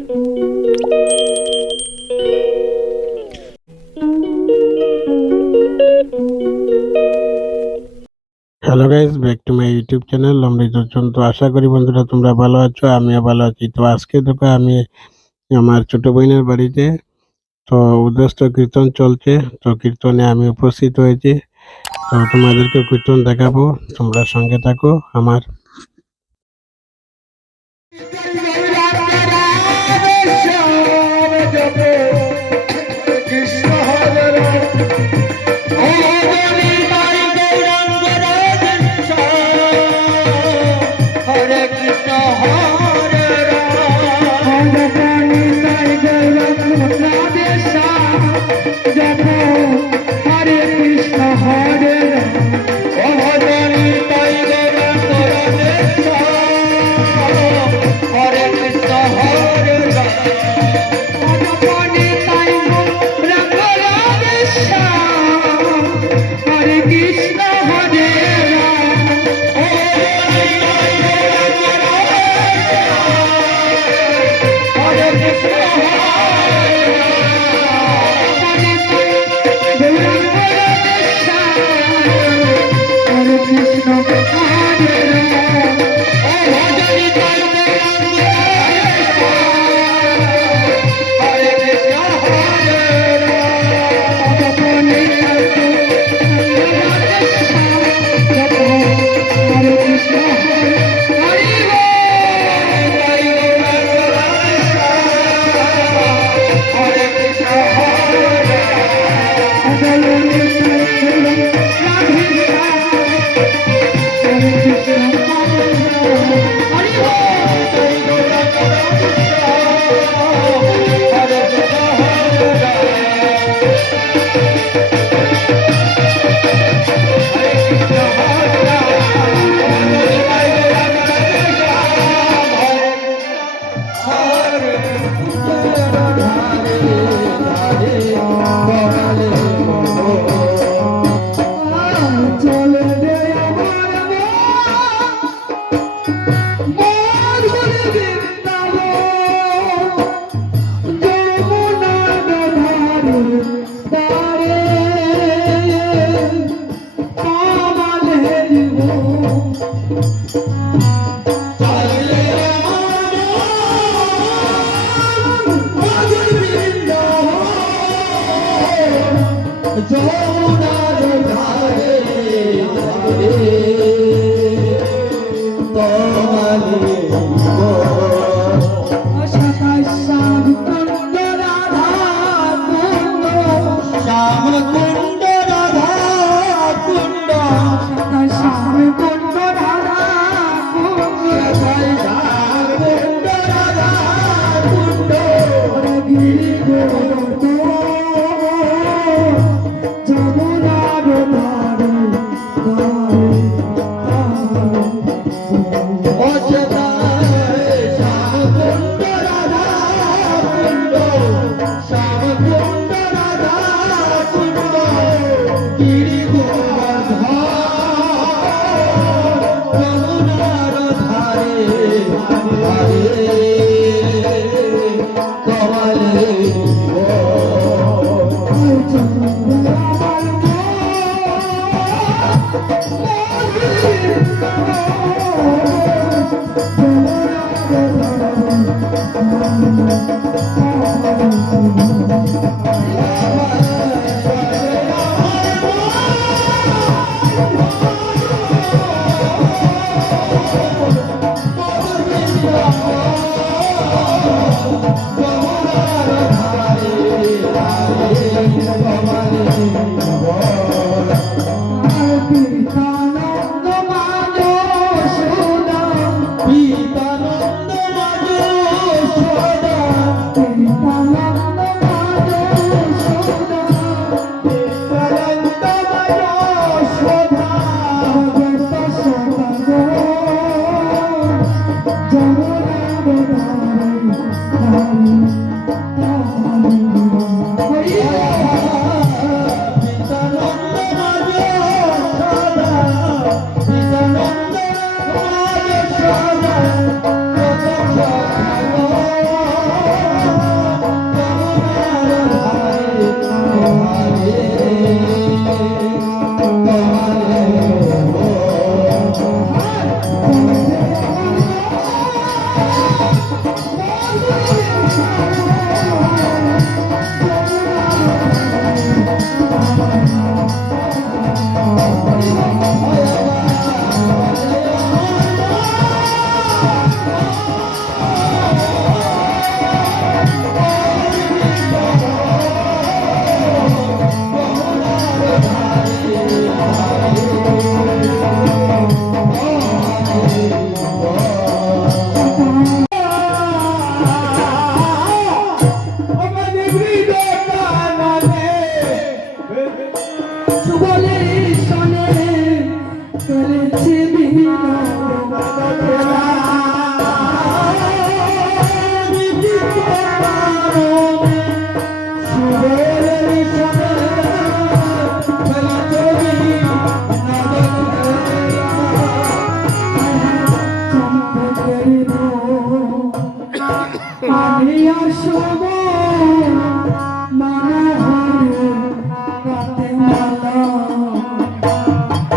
Hello guys, back to my YouTube channel Amrit Arjan. তো আশা করি বন্ধুরা তোমরা ভালো আছো, আমিও ভালো আছি। তো আজকে দেখো আমি আমার ছোট বোনের বাড়িতে, তো উদ্দেশ্য কীর্তন চলছে। তো কীর্তনে আমি উপস্থিত হয়েছি, তো তোমাদেরকে কীর্তন দেখাবো, তোমরা সঙ্গে থাকো আমার।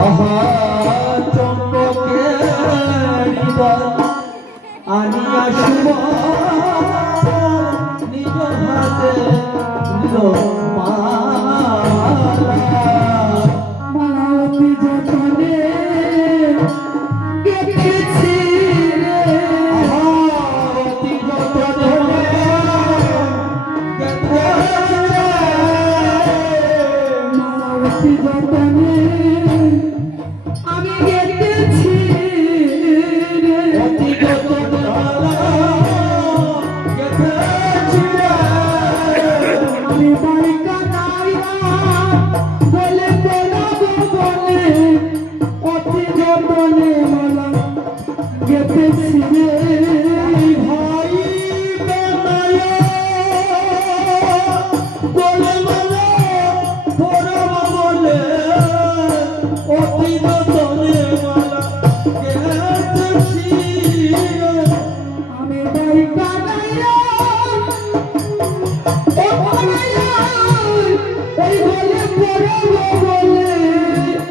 আহা চম্পকের হৃদয় আনিয়া শুভ নিজ হাতে দিল মালা মালাবতী যতনে গেঁথেছি রে আহাবতী যতনে মালাবতী যতনে আমি গেঁথেছি রে অতি যতন আমি বাড়িটা নাইয়া বলে বলাবো বলে অতি যতনে মালা গেঁথেছি রে ভাই বেলায় বলে বলে পরম বলে অতি যতনে মালা গেঁথেছি আমি বাড়িটা নাইয়া ও বানাইয়া ওই বলে বলাবো বলে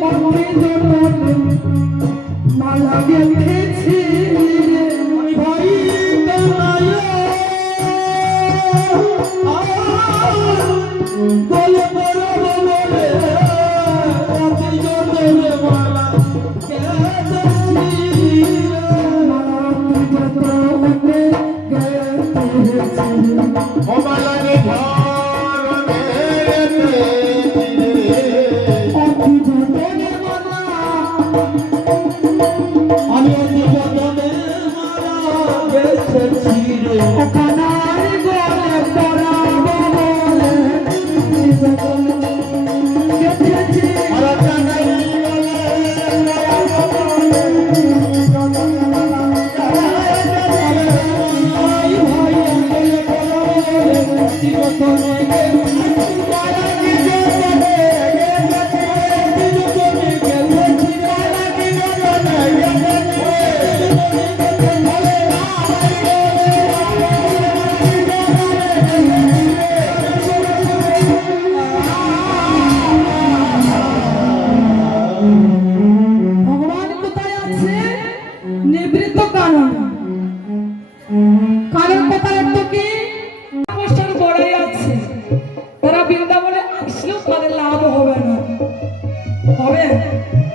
অতি যতনে মালা গেঁথেছি রে ভাই বেলায় বলে পরম বলে অতি যতনে মালা গেঁথেছি অমালানে আমি অতি যতনে মালা গেঁথেছি রে আর কানাই ভগবান কোথায় আছে? নিবৃত্ত কারণ কারণ কোথায় তো কি কষ্টের বড়াই আছে, তারা বৃন্দাবনে আসলেও তাদের লাভ হবে না। হবে?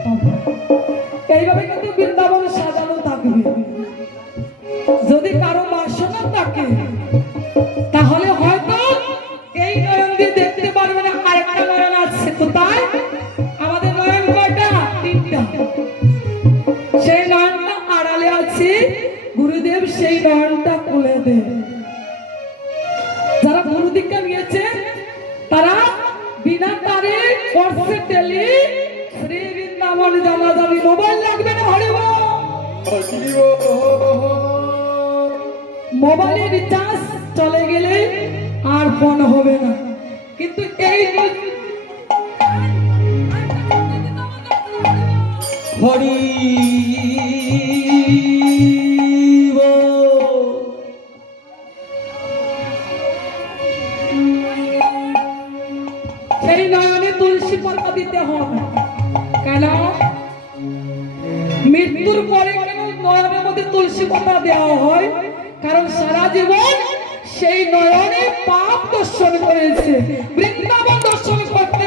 হবে। এইভাবে কিন্তু বৃন্দাবন সাজানো থাকবে। যদি কারো বাসনা থাকে তাহলে হয়তো এই নয়ন দিয়ে দেখতে পারবে না। আরেকটা নয়ন আছে, কোথায়? আমাদের নয়ন কয়টা? তিনটা। সেই নয়নটা আড়ালে আছে, গুরুদেব সেই নয়নটা খুলে দেন। যারা গুরু দীক্ষা নিয়েছে তারা বিনা তারে কোর্সে টেলি শ্রী বৃন্দাবন জানা যাবে। মোবাইল লাগবে না, হরে বল। মোবাইলে রিচার্জ চলে গেলে আর ফোন হবে না। কিন্তু এই হরি সেই নয়নে তুলসী পাতা দিতে হবে। কেন? মৃত্যুর পরে কেন নয়নের মধ্যে তুলসী পাতা দেওয়া হয়? কারণ সারা জীবন সেই নয়নে পাপ দর্শন করেছে, বৃন্দাবন দর্শন করতে